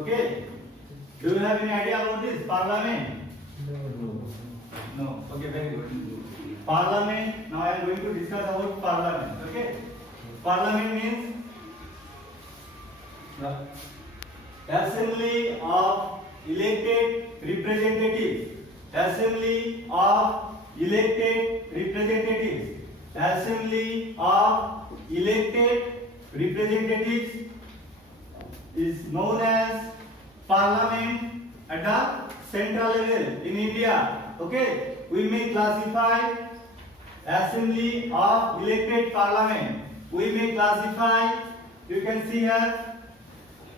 Okay. Do you have any idea about this parliament? No. Okay, very good. Parliament. Now I am going to discuss about parliament. Okay. Parliament means the assembly of elected representatives. Assembly of elected representatives. Assembly of elected representatives is known as parliament at the central level in India. Okay, we may classify assembly of elected parliament. We may classify, you can see here,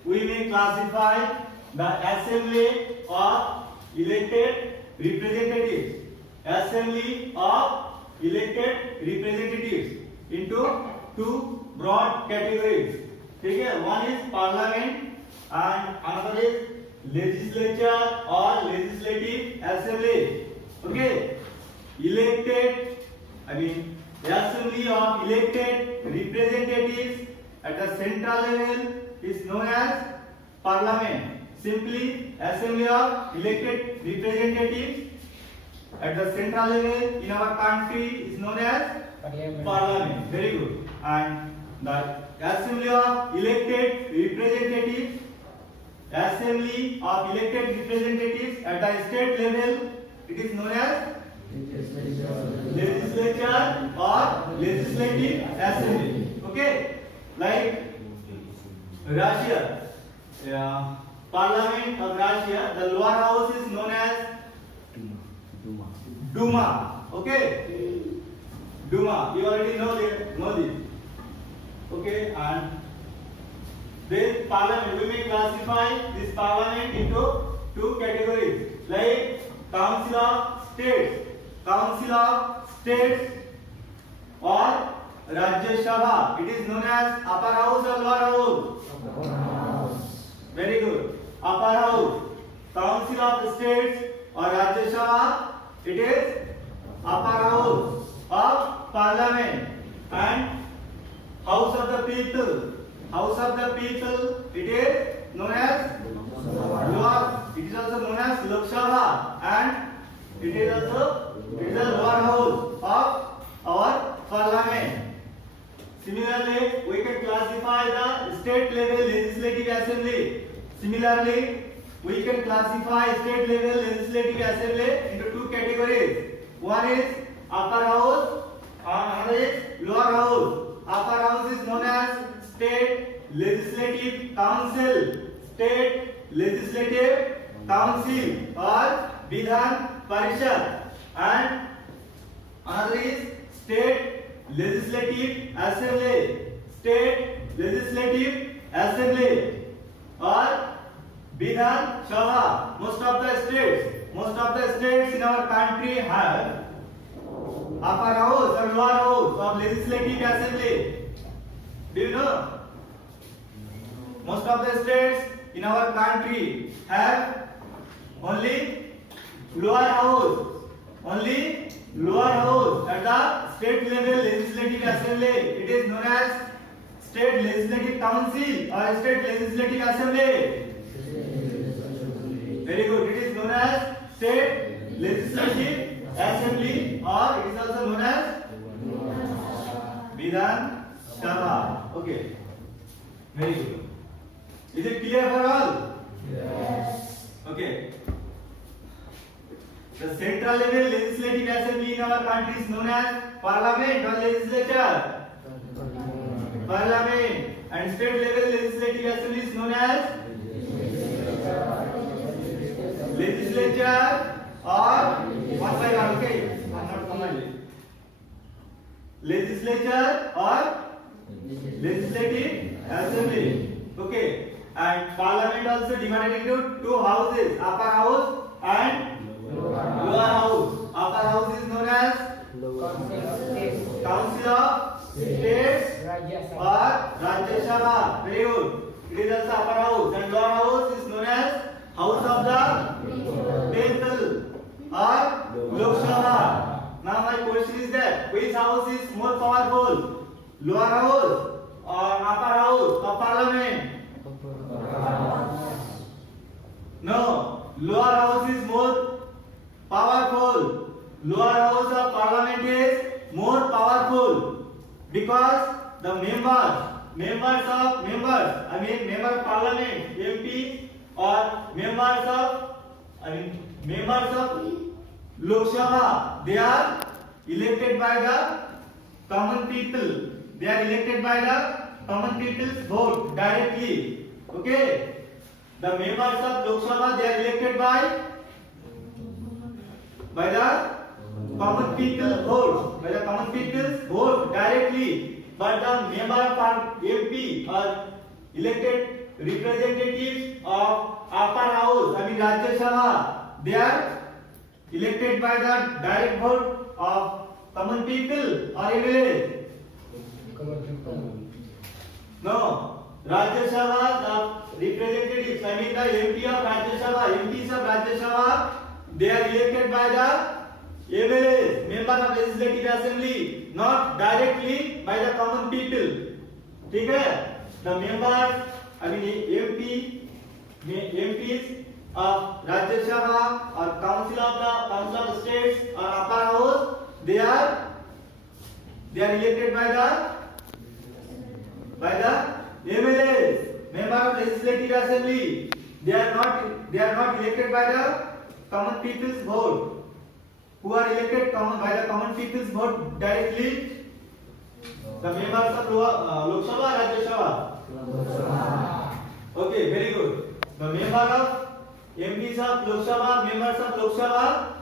we may classify the assembly of elected representatives. Assembly of elected representatives into two broad categories. Okay, one is parliament and another is legislature or legislative assembly. Okay, elected, the assembly of elected representatives at the central level is known as parliament. Simply, assembly of elected representatives at the central level in our country is known as parliament. Very good. And the assembly of elected representatives, assembly of elected representatives at the state level, it is known as legislature or legislative assembly. Okay, like Russia, parliament of Russia, the lower house is known as Duma. Okay, Duma, you already know this. Okay, and this parliament, we may classify this parliament into two categories, like council of states or Rajya Sabha. It is known as upper house or lower house? Very good. Upper house. Council of States or Rajya Sabha, it is upper house of parliament. And house of the people, it is known as lower. It is also known as Lok Sabha, and it is the lower house of our parliament. Similarly, we can classify the state level legislative assembly. Similarly, we can classify state level legislative assembly into two categories. One is upper house, another is lower house. Upper house is known as State Legislative Council, or Vidhan Parishad, and another is State Legislative Assembly, or Vidhan Sabha. Most of the states in our country have upper house or lower house of legislative assembly. Do you know? Most of the states in our country have only lower house at the state level legislative assembly. It is known as State Legislative Council or State Legislative Assembly. Very good. It is known as State Legislative Assembly, or it is also known as Vidhan Sabha. Okay. Very good. Is it clear for all? Yes. Okay. The central level legislative assembly in our country is known as parliament or legislature. Parliament. And state level legislative assembly is known as legislature or one by one. Okay. Not commanded. Legislature or legislative assembly. Okay. And parliament also divided into two houses, upper house and lower house. Upper house is known as Council of States or Rajya Sabha. Very good. It is also upper house. And lower house is known as House of the People or Lok Sabha. Now my question is that which house is more powerful, lower house or upper house of parliament? lower house is more powerful. Lower house of parliament is more powerful because the members member of parliament MPs or members of Lok Sabha, they are elected by the common people. They are elected by the common people's vote directly. Okay, the members of Lok Sabha, they are elected by the common people vote, directly. But the member of MP are elected representatives of upper house, Rajya Sabha, they are elected by the direct vote of common people or MLAs. No, Rajya Sabha, the representatives, the MP of Rajya Sabha, MPs of Rajya Sabha, they are elected by the MLAs, member of Legislative Assembly, not directly by the common people. ठीक है? The members, MPs of Rajya Sabha or Council of States or Upper House, they are elected by the MLAs, member of Legislative Assembly. They are not elected by the common people's vote. Who are elected by the common people's vote directly? The members of Lok Sabha, Rajya Sabha. Okay, very good. The member of MPs of Lok Sabha, members of Lok Sabha,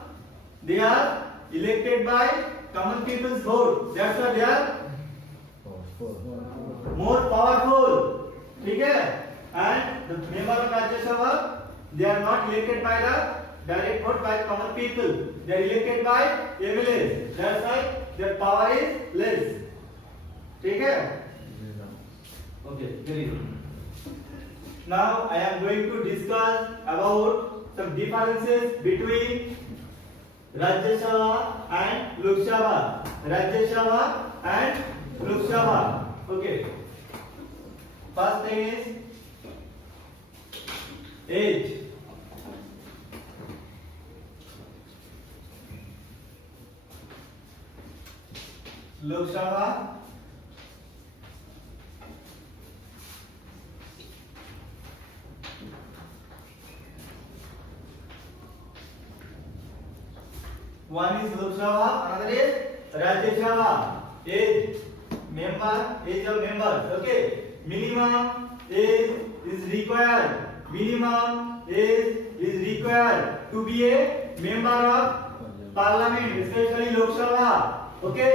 they are elected by common people's vote. That's why they are more powerful. ठीक है? And the member of Rajya Sabha, they are not elected by the direct vote by common people. They are elected by MLAs. That's why their power is less. ठीक है? Okay, very good. Now I am going to discuss about some differences between Rajya Sabha and Lok Sabha. Rajya Sabha and Lok Sabha. Okay. First thing is age. Lok Sabha one is Lok Sabha, another is Rajya Sabha. Age of members. Okay, minimum age is required. Minimum age is required to be a member of parliament, especially Lok Sabha. Okay,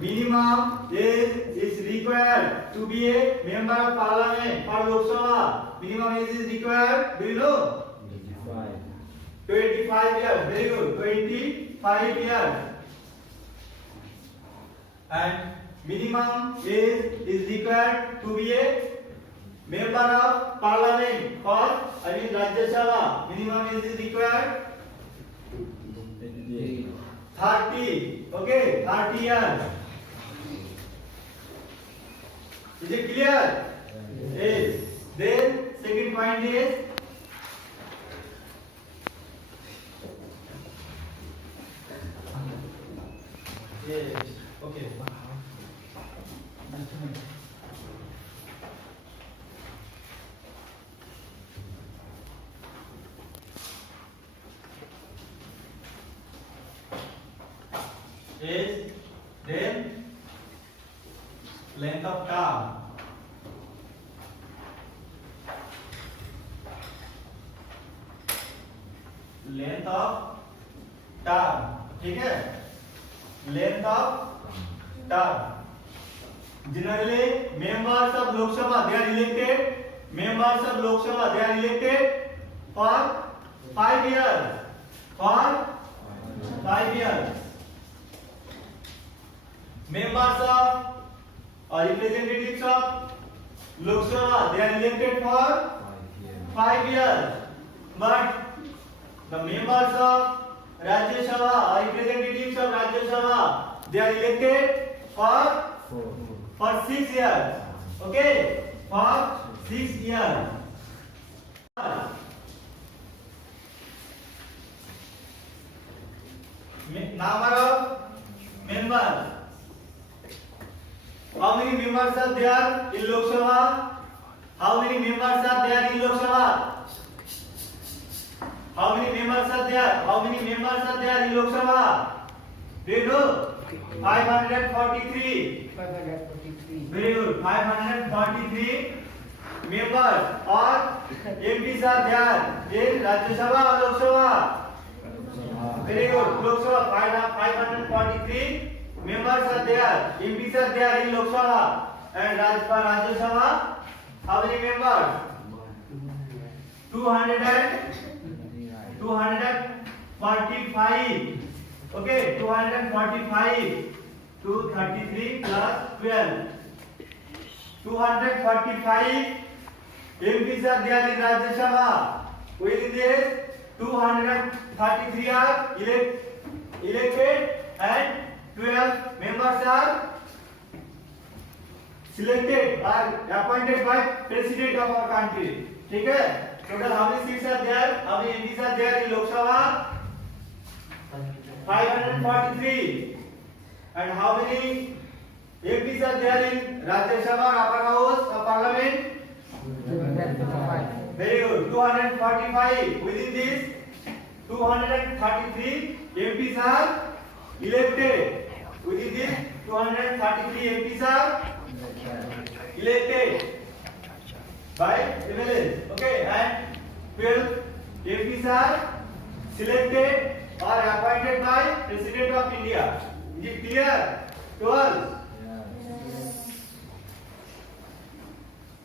minimum age is required to be a member of parliament for Lok Sabha. Minimum age is required. Do you know? 25 years. Very good. 25 years. And minimum age is required to be a member of parliament for Rajya Sabha. Minimum age is required 30. Okay, 30 years. Is it clear? Yes. Then second point is yes. Okay. Is then length of term. Length of term. ठीक है? Length of term. Generally, members of Lok Sabha, they are elected. Members of Lok Sabha, they are elected for 5 years. For 5 years. Members of or representatives of Lok Sabha, they are elected for 5 years. But the members of Rajya Sabha or representatives of Rajya Sabha, they are elected for 6 years. Okay, for 6 years. number of members. How many members are there in Lok Sabha? How many members are there in Lok Sabha? How many members are there? How many members are there in Lok Sabha? Do you know? 543. 543. Very good. 543 members or MPs are there in Rajya Sabha or Lok Sabha. Very good. Lok Sabha 543 members are there. MPs are there in Lok Sabha and Rajya Sabha. How many members? 245. Okay, 245. 233 plus 12. 245 MPs are there in Rajya Sabha. Within this, 233 are elected and 12 members are selected or appointed by President of our country. ठीक है? Total how many seats are there? How many MPs are there in Lok Sabha? 543. And how many MPs are there in Rajya Sabha or upper house of parliament? Very good. 245. Within this, 233 MPs are elected. Within this, 233 MPs are elected by MLAs. Okay, and 12 MPs are selected or appointed by President of India. Is it clear to us?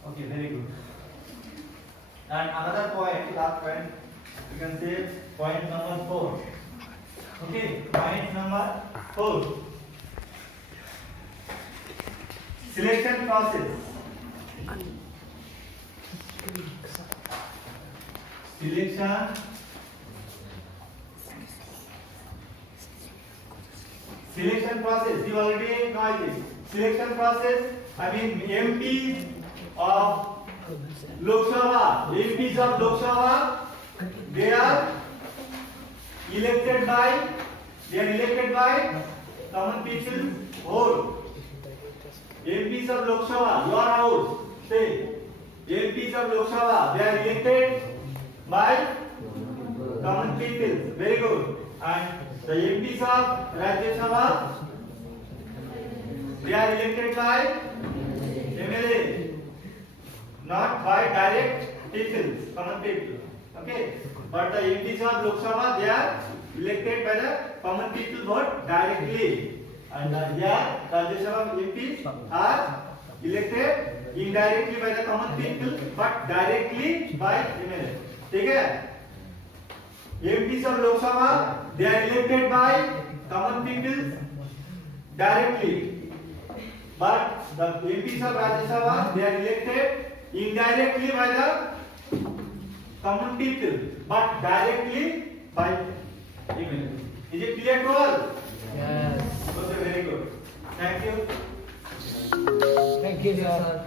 Okay, very good. And another point, last point, you can say point number 4. Okay, point number 4. Selection process. Selection process. You already know this. Selection process. I mean MPs of Lok Sabha. MPs of Lok Sabha. They are elected by common people vote. MPs of Lok Sabha, your house, say, MPs of Lok Sabha, they are elected by common people. Very good. And the MPs of Rajya Sabha, they are elected by MLA, not by direct people, common people. Okay. But the MPs of Lok Sabha, they are elected by the common people vote directly. And here, Rajya Sabha MPs are elected indirectly by the common people, but directly by MLA. ठीक है? MPs of Lok Sabha, they are elected by common people directly, but the MPs of Rajya Sabha, they are elected indirectly by the common people, but directly by MLA. Is it clear to all? Yes. Okay, very good. Thank you. Thank you, sir.